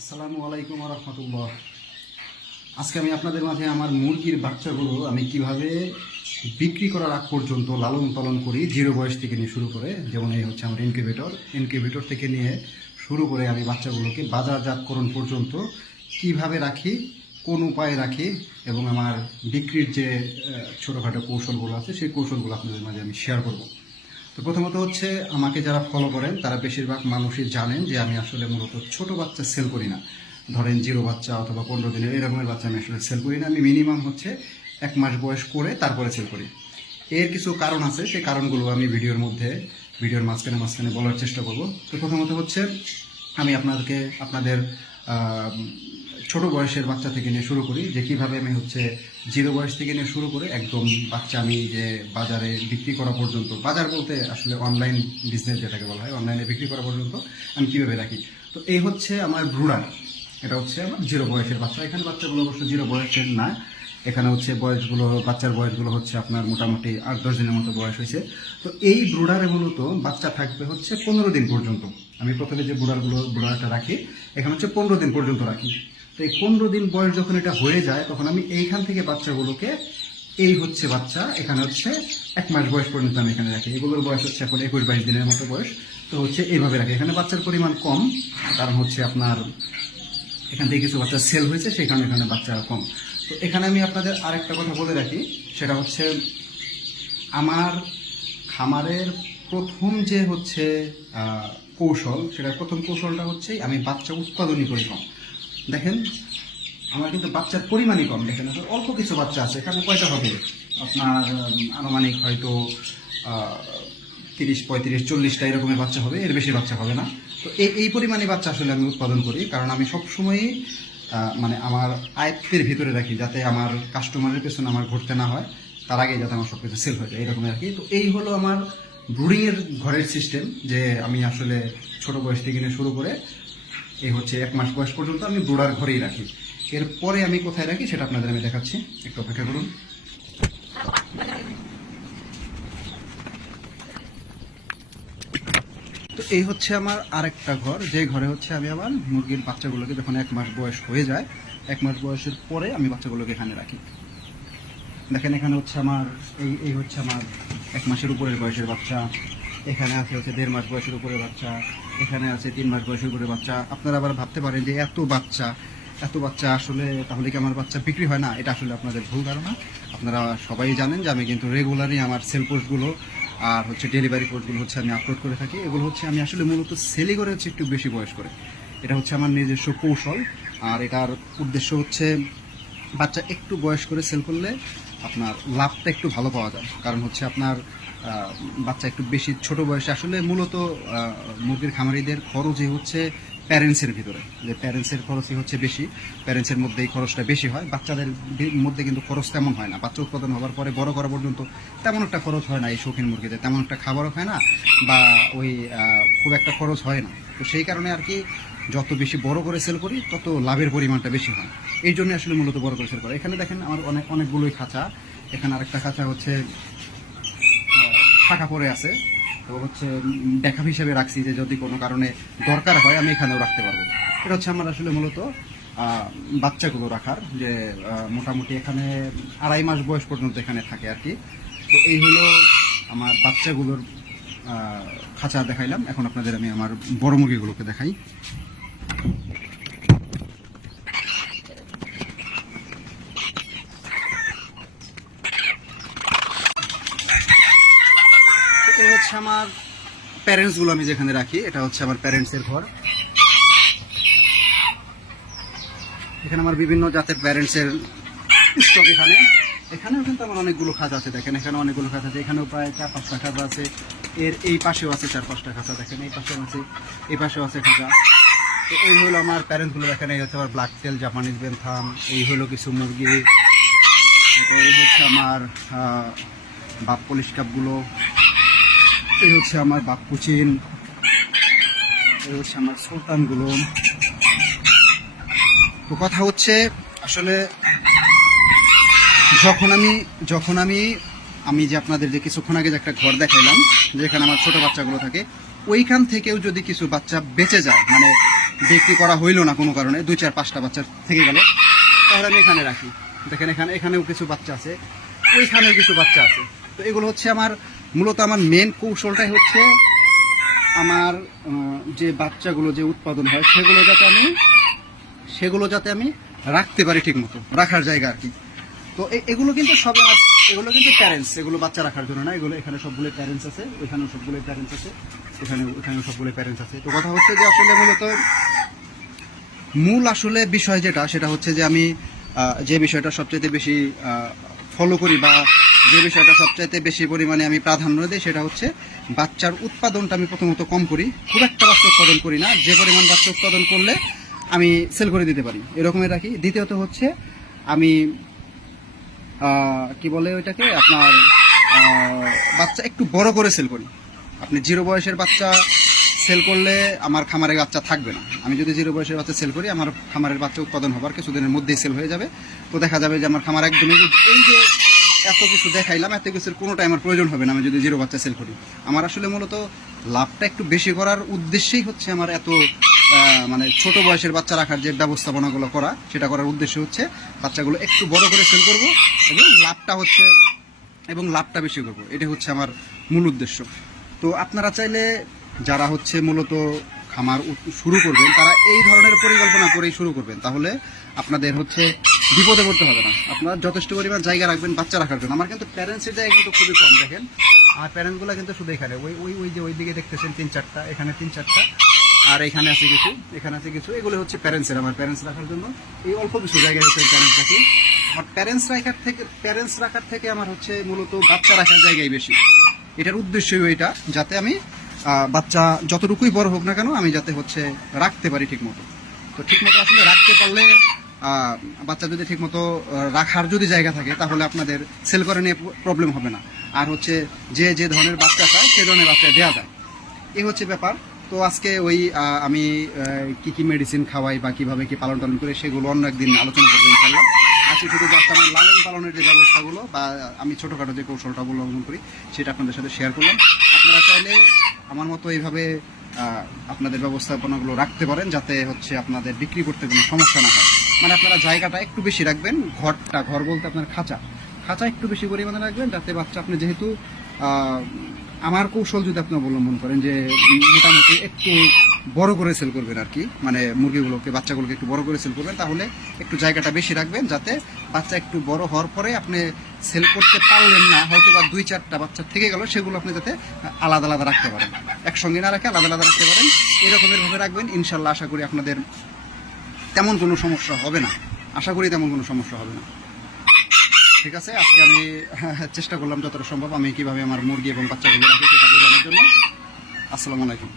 আসসালামু আলাইকুম রহমতুল্লাহ। আজকে আমি আপনাদের মাঝে আমার মুরগির বাচ্চাগুলো আমি কিভাবে বিক্রি করার আগ পর্যন্ত লালন পালন করি, জিরো বয়স থেকে নিয়ে শুরু করে, যেমন এই হচ্ছে আমার ইনকিউবেটর থেকে নিয়ে শুরু করে আমি বাচ্চাগুলোকে বাজারজাতকরণ পর্যন্ত কিভাবে রাখি, কোন উপায়ে রাখি, এবং আমার বিক্রির যে ছোটোখাটো কৌশলগুলো আছে সেই কৌশলগুলো আপনাদের মাঝে আমি শেয়ার করব। তো প্রথমত হচ্ছে, আমাকে যারা ফলো করেন তারা বেশিরভাগ মানুষই জানেন যে আমি আসলে মূলত ছোট বাচ্চা সেল করি না। ধরেন জিরো বাচ্চা অথবা 15 দিনের এরকমের বাচ্চা আমি আসলে সেল করি না। আমি মিনিমাম হচ্ছে 1 মাস বয়স করে তারপরে সেল করি। এর কিছু কারণ আছে, সেই কারণগুলো আমি ভিডিওর মাঝখানে বলার চেষ্টা করব। তো প্রথমত হচ্ছে, আমি আপনাদের ছোট বয়সের বাচ্চা থেকে নিয়ে শুরু করি, যে কীভাবে আমি হচ্ছে জিরো বয়স থেকে নিয়ে শুরু করে একদম বাচ্চা আমি যে বাজারে বিক্রি করা পর্যন্ত, বাজার বলতে আসলে অনলাইন বিজনেস যেটাকে বলা হয়, অনলাইনে বিক্রি করা পর্যন্ত আমি কীভাবে রাখি। তো এই হচ্ছে আমার ব্রুডার, এটা হচ্ছে আমার জিরো বয়সের বাচ্চা। এখানে বাচ্চাগুলো অবশ্য জিরো বয়সের না, এখানে হচ্ছে বাচ্চার বয়সগুলো হচ্ছে আপনার মোটামুটি 8-10 দিনের মতো বয়স হয়েছে। তো এই ব্রুডারে মূলত বাচ্চা থাকবে হচ্ছে 15 দিন পর্যন্ত। আমি প্রথমে যে ব্রুডারটা রাখি, এখানে হচ্ছে 15 দিন পর্যন্ত রাখি। তো এই 15 দিন বয়স যখন এটা হয়ে যায়, তখন আমি এইখান থেকে বাচ্চাগুলোকে, এই হচ্ছে বাচ্চা, এখানে হচ্ছে 1 মাস বয়স পর্যন্ত আমি এখানে রাখি। এগুলোর বয়স হচ্ছে এখন 21-22 দিনের মতো বয়স। তো হচ্ছে এইভাবে রাখি। এখানে বাচ্চার পরিমাণ কম, কারণ হচ্ছে আপনার এখান থেকে কিছু বাচ্চা সেল হয়েছে, সেখানে এখানে বাচ্চা কম। তো এখানে আমি আপনাদের আরেকটা কথা বলে রাখি, সেটা হচ্ছে আমার খামারের প্রথম যে হচ্ছে কৌশল, প্রথম কৌশলটা হচ্ছে আমি বাচ্চা উৎপাদনই করি কম। দেখেন, আমার কিন্তু বাচ্চার পরিমাণই কম। দেখেন, অল্প কিছু বাচ্চা আছে। এখানে কয়টা হবে আপনার, আনুমানিক হয়তো 30-35-40টা এরকমের বাচ্চা হবে, এর বেশি বাচ্চা হবে না। তো এই পরিমাণে বাচ্চা আসলে আমি উৎপাদন করি, কারণ আমি সবসময়ই মানে আমার আয়ত্তের ভিতরে রাখি, যাতে আমার কাস্টমারের পেছনে আমার ঘুরতে না হয়, তার আগে যাতে আমার সব কিছু সেল হয়ে যায়, এরকম আর কি। তো এই হলো আমার ব্রুডিংয়ের ঘরের সিস্টেম, যে আমি আসলে ছোট বয়স থেকে নিয়ে শুরু করে এই হচ্ছে 1 মাস বয়স পর্যন্ত আমি ব্রুডার ঘরেই রাখি। এরপরে আমি কোথায় রাখি সেটা আপনাদের আমি দেখাচ্ছি, একটু অপেক্ষা করুন। তো এই হচ্ছে আমার আরেকটা ঘর, যে ঘরে হচ্ছে আমি আমার মুরগির বাচ্চাগুলোকে যখন 1 মাস বয়স হয়ে যায়, 1 মাস বয়সের পরে আমি বাচ্চাগুলোকে এখানে রাখি। দেখেন, এখানে হচ্ছে আমার এই হচ্ছে আমার 1 মাসের উপরের বয়সের বাচ্চা, এখানে আছে হচ্ছে 1.5 মাস বয়সের উপরের বাচ্চা, এখানে আছে 3 মাস বয়সের উপরের বাচ্চা। আপনারা আবার ভাবতে পারেন যে এত বাচ্চা আসলে তাহলে কি আমার বাচ্চা বিক্রি হয় না? এটা আসলে আপনাদের ভুল ধারণা। আপনারা সবাই জানেন যে আমি কিন্তু রেগুলারই আমার সেল পোস্টগুলো আর হচ্ছে ডেলিভারি পোস্টগুলো হচ্ছে আমি আপলোড করে থাকি। এগুলো হচ্ছে আমি আসলে মূলত সেলই করে হচ্ছে একটু বেশি বয়স করে। এটা হচ্ছে আমার নিজস্ব কৌশল, আর এটার উদ্দেশ্য হচ্ছে বাচ্চা একটু বয়স করে সেল করলে আপনার লাভটা একটু ভালো পাওয়া যায়। কারণ হচ্ছে আপনার বাচ্চা একটু বেশি ছোট বয়সে আসলে মূলত মুরগির খামারিদের খরচই হচ্ছে প্যারেন্টসের ভিতরে, যে প্যারেন্টসের খরচই হচ্ছে বেশি, প্যারেন্টসের মধ্যে এই খরচটা বেশি হয়। বাচ্চাদের মধ্যে কিন্তু খরচ তেমন হয় না। বাচ্চা উৎপাদন হওয়ার পরে বড় করা পর্যন্ত তেমন একটা খরচ হয় না এই শৌখিন মুরগিদের, তেমন একটা খাবারও হয় না, বা ওই খুব একটা খরচ হয় না। তো সেই কারণে আর কি, যত বেশি বড় করে সেল করি তত লাভের পরিমাণটা বেশি হয়। এই জন্য আসলে মূলত বড় করে সেল করি। এখানে দেখেন আমার অনেকগুলোই খাঁচা। এখানে আরেকটা খাঁচা হচ্ছে ফাঁকা পড়ে আছে, তো হচ্ছে ব্যাকআপ হিসেবে রাখছি, যে যদি কোনো কারণে দরকার হয় আমি এখানেও রাখতে পারবো। এটা হচ্ছে আমার আসলে মূলত বাচ্চাগুলো রাখার, যে মোটামুটি এখানে 2.5 মাস বয়স পর্যন্ত এখানে থাকে আর কি। তো এই হলো আমার বাচ্চাগুলোর খাঁচা দেখাইলাম। এখন আপনাদের আমি আমার বড় মুরগিগুলোকে দেখাই। এই হচ্ছে আমার প্যারেন্টসগুলো আমি যেখানে রাখি, এটা হচ্ছে আমার প্যারেন্টসের ঘর। এখানে আমার বিভিন্ন জাতের প্যারেন্টসের স্টক। এখানেও কিন্তু আমার অনেকগুলো খাঁচা আছে। দেখেন, এখানে অনেকগুলো খাঁচা আছে। এখানেও প্রায় 4-5টা খাঁচা আছে। এই পাশেও আছে 4-5টা খাঁচা। দেখেন, এই পাশেও আছে, এই পাশেও আছে খাঁচা। তো এই হলো আমার প্যারেন্টসগুলো। দেখেন, এই হচ্ছে আমার ব্ল্যাক টেল, জাপানিজ বেনথাম, এই হলো কিছু মুরগি। এই হচ্ছে আমার বাপ পলিশ কাপগুলো, এই হচ্ছে আমার বাপ কুচিন, এই হচ্ছে আমার সুলতানগুলো। তো কথা হচ্ছে, আসলে যখন আমি যে আপনাদের যে কিছুক্ষণ আগে যে একটা ঘর দেখাইলাম, যেখানে আমার ছোট বাচ্চাগুলো থাকে, ওইখান থেকেও যদি কিছু বাচ্চা বেঁচে যায়, মানে বিক্রি করা হইলো না কোনো কারণে, 2-4-5টা বাচ্চা থেকে গেল, তাহলে আমি এখানে রাখি। দেখেন এখানেও কিছু বাচ্চা আছে, ওইখানেও কিছু বাচ্চা আছে। তো এগুলো হচ্ছে আমার মূলত আমার মেন কৌশলটাই হচ্ছে আমার যে বাচ্চাগুলো যে উৎপাদন হয় সেগুলো যাতে আমি রাখতে পারি ঠিক মতো, রাখার জায়গা আর কি। তো এগুলো কিন্তু সব এগুলো কিন্তু প্যারেন্টস, এগুলো বাচ্চা রাখার জন্য না, এগুলো এখানে সবগুলো প্যারেন্টস আছে, ওইখানেও সবগুলো প্যারেন্টস আছে, ওখানেও সবগুলো প্যারেন্টস আছে। তো কথা হচ্ছে যে আসলে মূলত মূল আসলে বিষয় সেটা হচ্ছে যে আমি যে বিষয়টা সবচাইতে বেশি ফলো করি বা যে বিষয়টা সবচাইতে বেশি পরিমাণে আমি প্রাধান্য দিই, সেটা হচ্ছে বাচ্চার উৎপাদনটা আমি প্রথমত কম করি, খুব একটা বাচ্চা উৎপাদন করি না, যে পরিমাণ বাচ্চা উৎপাদন করলে আমি সেল করে দিতে পারি এরকমই রাখি। দ্বিতীয়ত হচ্ছে আমি কি বলে ওইটাকে আপনার বাচ্চা একটু বড় করে সেল করি। আপনি 0 বয়সের বাচ্চা সেল করলে আমার খামারে বাচ্চা থাকবে না। আমি যদি 0 বয়সের বাচ্চা সেল করি, আমার খামারের বাচ্চা উৎপাদন হবার কিছুদিনের মধ্যেই সেল হয়ে যাবে। তো দেখা যাবে যে আমার খামার একদমই এই যে এত কিছু দেখাইলাম, এত কিছুর কোনোটাই আমার প্রয়োজন হবে না আমি যদি 0 বাচ্চা সেল করি। আমার আসলে মূলত লাভটা একটু বেশি করার উদ্দেশ্যেই হচ্ছে আমার এত মানে ছোট বয়সের বাচ্চা রাখার যে ব্যবস্থাপনাগুলো করা, সেটা করার উদ্দেশ্য হচ্ছে বাচ্চাগুলো একটু বড় করে সেল করব এবং লাভটা বেশি করব, এটা হচ্ছে আমার মূল উদ্দেশ্য। তো আপনারা চাইলে যারা হচ্ছে মূলত খামার শুরু করবেন, তারা এই ধরনের পরিকল্পনা করেই শুরু করবেন, তাহলে আপনাদের হচ্ছে বিপদে পড়তে হবে না। আপনারা যথেষ্ট পরিমাণ জায়গা রাখবেন বাচ্চা রাখার জন্য। আমার কিন্তু প্যারেন্টসের জায়গা কিন্তু খুবই কম। দেখেন আমার প্যারেন্টসগুলো কিন্তু শুধু এখানে ওই দিকে দেখতেছেন 3-4টা, এখানে 3-4টা, আর এখানে আছে কিছু, এগুলো হচ্ছে আমার প্যারেন্টস রাখার জন্য এই অল্প কিছু জায়গায় হচ্ছে প্যারেন্টস রাখি। আমার প্যারেন্টস রাখার থেকে আমার হচ্ছে মূলত বাচ্চা রাখার জায়গায় বেশি। এটার উদ্দেশ্যই এটা, যাতে আমি বাচ্চা যতটুকুই বড় হোক না কেন আমি যাতে হচ্ছে রাখতে পারি ঠিকমতো। তো ঠিকমতো আসলে রাখতে পারলে বাচ্চা যদি ঠিকমতো রাখার যদি জায়গা থাকে, তাহলে আপনাদের সেল করে নিয়ে প্রবলেম হবে না। আর হচ্ছে যে ধরনের বাচ্চা চায় সে ধরনের বাচ্চা দেওয়া যায়, এই হচ্ছে ব্যাপার। তো আজকে আমি কি মেডিসিন খাওয়াই বা কিভাবে কি পালন টালন করে সেগুলো অন্য একদিন আলোচনা করবো ইনশাল্লাহ। আজকে শুধু জাস্ট আমার লালন পালনের যে ব্যবস্থাগুলো বা আমি ছোটোখাটো যে কৌশলটা অবলম্বন করি সেটা আপনাদের সাথে শেয়ার করলাম। আপনারা চাইলে আমার মতো এইভাবে আপনাদের ব্যবস্থাপনাগুলো রাখতে পারেন, যাতে হচ্ছে আপনাদের বিক্রি করতে কোনো সমস্যা না হয়। মানে আপনারা জায়গাটা একটু বেশি রাখবেন, ঘর বলতে আপনার খাঁচা একটু বেশি পরিমাণে রাখবেন, যাতে বাচ্চা আপনি যেহেতু আমার কৌশল যদি আপনি অবলম্বন করেন যে মোটামুটি একটু বড় করে সেল করবেন আর কি, মানে বাচ্চাগুলোকে একটু বড় করে সেল করবেন, তাহলে একটু জায়গাটা বেশি রাখবেন, যাতে বাচ্চা একটু বড় হওয়ার পরে আপনি সেল করতে পারলেন না, হয়তো বা 2-4টা বাচ্চা থেকে গেল, সেগুলো আপনি যাতে আলাদা আলাদা রাখতে পারেন, একসঙ্গে না রাখে আলাদা আলাদা রাখতে পারেন। এরকমের ভাবে রাখবেন, ইনশাল্লাহ আশা করি আপনাদের তেমন কোনো সমস্যা হবে না। ঠিক আছে, আজকে আমি চেষ্টা করলাম যতটা সম্ভব আমি কিভাবে আমার মুরগি এবং বাচ্চাগুলো রাখি সেটা বোঝানোর জন্য। আসসালামু আলাইকুম।